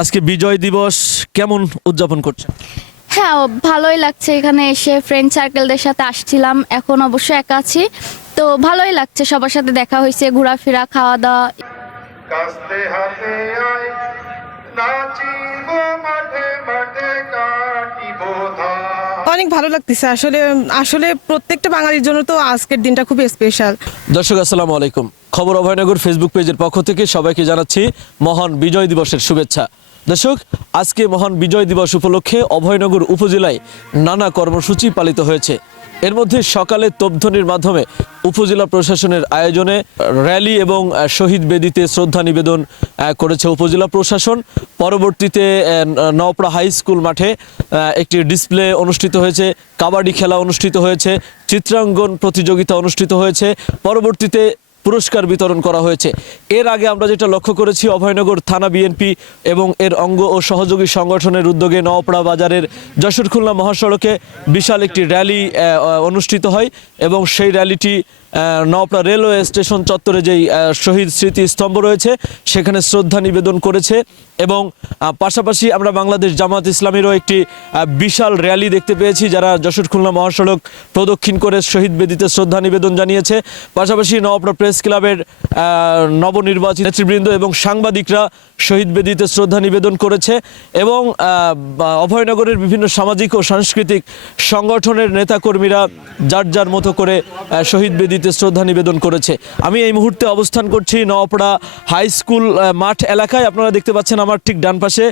আজকে বিজয় দিবস কেমন উদযাপন করছেন? হ্যাঁ, ভালোই লাগছে। এখানে এসে ফ্রেন্ড সার্কেলদের সাথে আসছিলাম, এখন অবশ্য একা আছি। তো ভালোই লাগছে, সবার সাথে দেখা হয়েছে, ঘোরাফেরা, খাওয়া দাওয়া। কাস্তে হাতে আয় নাচিব মাঠে মাঠে কাটিব ধান। অনেক ভালো লাগতেছে আসলে আসলে প্রত্যেকটা বাঙালির জন্য তো আজকের দিনটা খুবই স্পেশাল। দর্শক আসসালামু আলাইকুম। খবর অভয়নগর ফেসবুক পেজের পক্ষ থেকে সবাইকে জানাচ্ছি মহান বিজয় দিবসের শুভেচ্ছা। দর্শক, আজকে মহান বিজয় দিবস উপলক্ষে অভয়নগর উপজেলায় নানা কর্মসূচি পালিত হয়েছে। এর মধ্যে সকালে তোপধ্বনির মাধ্যমে উপজেলা প্রশাসনের আয়োজনে র্যালি এবং শহীদ বেদিতে শ্রদ্ধা নিবেদন করেছে উপজেলা প্রশাসন। পরবর্তীতে নওপাড়া হাই স্কুল মাঠে একটি ডিসপ্লে অনুষ্ঠিত হয়েছে, কাবাডি খেলা অনুষ্ঠিত হয়েছে, চিত্রাঙ্কন প্রতিযোগিতা অনুষ্ঠিত হয়েছে, পরবর্তীতে পুরস্কার বিতরণ করা হয়েছে। এর আগে আমরা যেটা লক্ষ্য করেছি, অভয়নগর থানা বিএনপি এবং এর অঙ্গ ও সহযোগী সংগঠনের উদ্যোগে নওপাড়া বাজারের যশোর খুলনা মহাসড়কে বিশাল একটি র্যালি অনুষ্ঠিত হয় এবং সেই র্যালিটি নওপাড়া রেলওয়ে স্টেশন চত্বরে যেই শহীদ স্মৃতি স্তম্ভ রয়েছে সেখানে শ্রদ্ধা নিবেদন করেছে। এবং পাশাপাশি আমরা বাংলাদেশ জামাত ইসলামেরও একটি বিশাল র্যালি দেখতে পেয়েছি, যারা যশোর খুলনা মহাসড়ক প্রদক্ষিণ করে শহীদ বেদিতে শ্রদ্ধা নিবেদন জানিয়েছে। পাশাপাশি নওপাড়া প্রেস ক্লাবের নবনির্বাচিত নেতৃবৃন্দ এবং সাংবাদিকরা শহীদ বেদিতে শ্রদ্ধা নিবেদন করেছে এবং অভয়নগরের বিভিন্ন সামাজিক ও সাংস্কৃতিক সংগঠনের নেতাকর্মীরা যার যার মতো করে শহীদ বেদিতে শ্রদ্ধা নিবেদন করেছে। আমি এই মুহূর্তে অবস্থান করছি নওপাড়া হাই স্কুল মাঠ এলাকায়। আপনারা দেখতে পাচ্ছেন আমার ঠিক ডান পাশে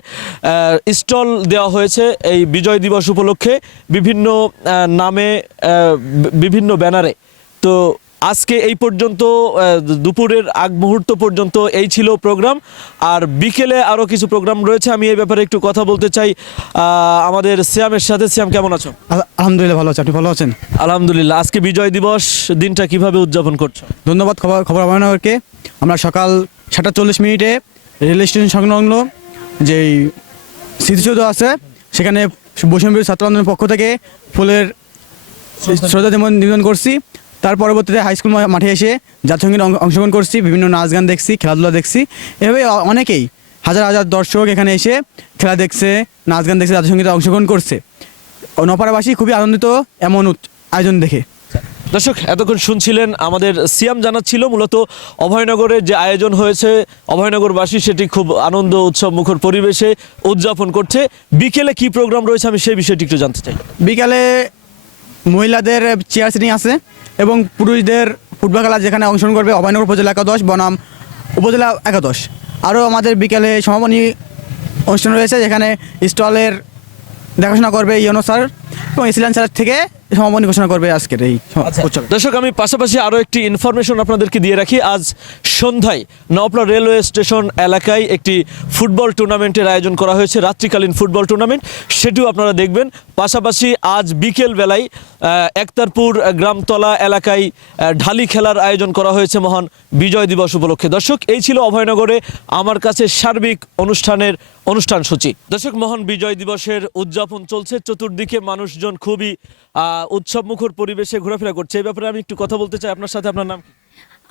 স্টল দেওয়া হয়েছে এই বিজয় দিবস উপলক্ষে বিভিন্ন নামে বিভিন্ন ব্যানারে। তো আজকে এই পর্যন্ত দুপুরের আগ মুহূর্ত পর্যন্ত এই ছিল প্রোগ্রাম, আর বিকেলে আরও কিছু প্রোগ্রাম রয়েছে। আমি এই ব্যাপারে একটু কথা বলতে চাই আমাদের সিয়ামের সাথে। সিয়াম, কেমন আছো? আলহামদুলিল্লাহ ভালো আছি, আপনি ভালো আছেন? আলহামদুলিল্লাহ। আজকে বিজয় দিবস দিনটা কিভাবে উদযাপন করছো? ধন্যবাদ খবর অভয়নগরকে। আমরা সকাল 7:40 রেল স্টেশন সংলগ্ন যেই স্মৃতিসৌধ আছে সেখানে বৈষম্য ছাত্র আন্দোলনের পক্ষ থেকে ফুলের শ্রদ্ধা নিবেদন করছি। তার পরবর্তীতে হাই স্কুল মাঠে এসে জাতীয় সঙ্গীত অংশগ্রহণ করছি, বিভিন্ন নাচ গান দেখছি, খেলাধুলা দেখছি। এভাবে অনেকেই হাজার হাজার দর্শক এখানে এসে খেলা দেখছে, নাচ গান দেখছে, জাতীয় সঙ্গীতে অংশগ্রহণ করছে। নওপাড়াবাসী খুবই আনন্দিত এমন আয়োজন দেখে। দর্শক, এতক্ষণ শুনছিলেন আমাদের সিয়াম জানাচ্ছিল মূলত অভয়নগরের যে আয়োজন হয়েছে, অভয়নগরবাসী সেটি খুব আনন্দ উৎসব মুখর পরিবেশে উদযাপন করছে। বিকেলে কি প্রোগ্রাম রয়েছে আমি সেই বিষয়টি একটু জানতে চাই। বিকালে মহিলাদের চেয়ার সিটিং আছে এবং পুরুষদের ফুটবল খেলা যেখানে অংশগ্রহণ করবে অভয়নগর উপজেলা একাদশ বনাম উপজেলা একাদশ। আরও আমাদের বিকালে সমাপনী অনুষ্ঠান রয়েছে যেখানে স্টলের দেখাশোনা করবে ইউনো স্যার এবং এসিলেন স্যার থেকে সমাপনী ঘোষণা করবে আজকের এই উৎসবে। দর্শক, আমি পাশাপাশি আরও একটি ইনফরমেশন আপনাদেরকে দিয়ে রাখি। আজ সন্ধ্যায় নওপাড়া রেলওয়ে স্টেশন এলাকায় একটি ফুটবল টুর্নামেন্টের আয়োজন করা হয়েছে, রাত্রিকালীন ফুটবল টুর্নামেন্ট, সেটিও আপনারা দেখবেন। পাশাপাশি আজ বিকেল বেলায় একতারপুর গ্রামতলা এলাকায় ঢালি খেলার আয়োজন করা হয়েছে মহান বিজয় দিবস উপলক্ষে। দর্শক, এই ছিল অভয়নগরে আমার কাছে সার্বিক অনুষ্ঠান সূচি। দর্শক, মহান বিজয় দিবসের উদযাপন চলছে, চতুর্দিকে মানুষজন খুবই উৎসব মুখর পরিবেশে ঘোরাফেরা করছে। এই ব্যাপারে আমি একটু কথা বলতে চাই আপনার সাথে। আপনার নাম কি?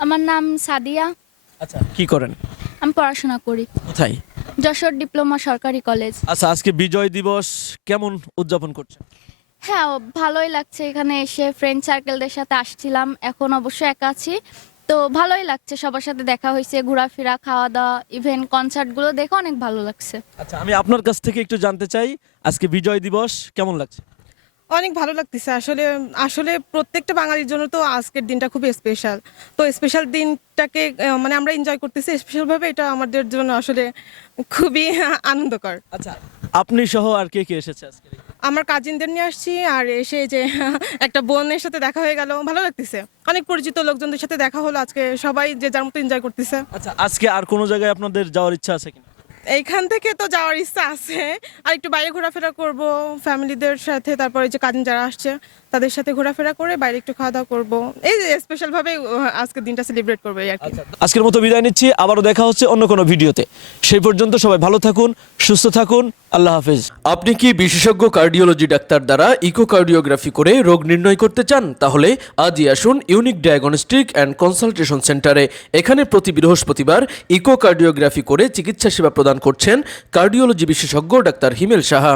আমার নাম সাদিয়া। আচ্ছা, কি করেন? আমি পড়াশোনা করি কোথায়? যশোর ডিপ্লোমা সরকারি কলেজ। আচ্ছা, আজকে বিজয় দিবস কেমন উদযাপন করছেন? হ্যাঁ, ভালোই লাগছে। এখানে এসে ফ্রেন্ড সার্কেলদের সাথে আসছিলাম, এখন অবশ্য একা আছি। তো ভালোই লাগছে, সবার সাথে দেখা হয়েছে, ঘোরাফেরা, খাওয়া দাওয়া, ইভেন্ট, কনসার্টগুলো দেখে অনেক ভালো লাগছে। আচ্ছা, আমি আপনার কাছ থেকে একটু জানতে চাই আজকে বিজয় দিবস কেমন লাগছে? অনেক ভালো লাগতেছে আসলে আসলে প্রত্যেকটা বাঙালির জন্য তো আজকের দিনটা খুবই স্পেশাল। তো স্পেশাল দিনটাকে মানে আমরা এনজয় করতেছি স্পেশালভাবে, এটা আমাদের জন্য আসলে খুবই আনন্দকর। আচ্ছা, আপনি সহ আর কে কে এসেছে আজকে? আমার কাজিনদের নিয়ে আসছি, আর এসে যে একটা বোনের সাথে দেখা হয়ে গেল, ভালো লাগতেছে। অনেক পরিচিত লোকজনদের সাথে দেখা হলো আজকে, সবাই যে যার মতো এনজয় করতেছে। আচ্ছা, আজকে আর কোনো জায়গায় আপনাদের যাওয়ার ইচ্ছা আছে কিনা? এইখান থেকে তো যাওয়ার ইচ্ছা আছে, আর একটু বাইরে ঘোরাফেরা করব ফ্যামিলিদের সাথে, তারপরে যে কাজিন যারা আসছে তাদের সাথে ঘোরাফেরা করে বাইরে একটু খাওয়া দাওয়া করবো। এই যে স্পেশাল ভাবে আজকের দিনটা সেলিব্রেট করবো আর কি। আজকের মতো বিদায় নিচ্ছি, আবারও দেখা হচ্ছে অন্য কোনো ভিডিওতে। সেই পর্যন্ত সবাই ভালো থাকুন, সুস্থ থাকুন। আল্লাহ হাফেজ। আপনি কি বিশেষজ্ঞ কার্ডিওলজি ডাক্তার দ্বারা ইকোকার্ডিওগ্রাফি করে রোগ নির্ণয় করতে চান? তাহলে আজই আসুন ইউনিক ডায়াগনস্টিক অ্যান্ড কনসালটেশন সেন্টারে। এখানে প্রতি বৃহস্পতিবার ইকোকার্ডিওগ্রাফি করে চিকিৎসা সেবা প্রদান করছেন কার্ডিওলজি বিশেষজ্ঞ ডাক্তার হিমেল সাহা।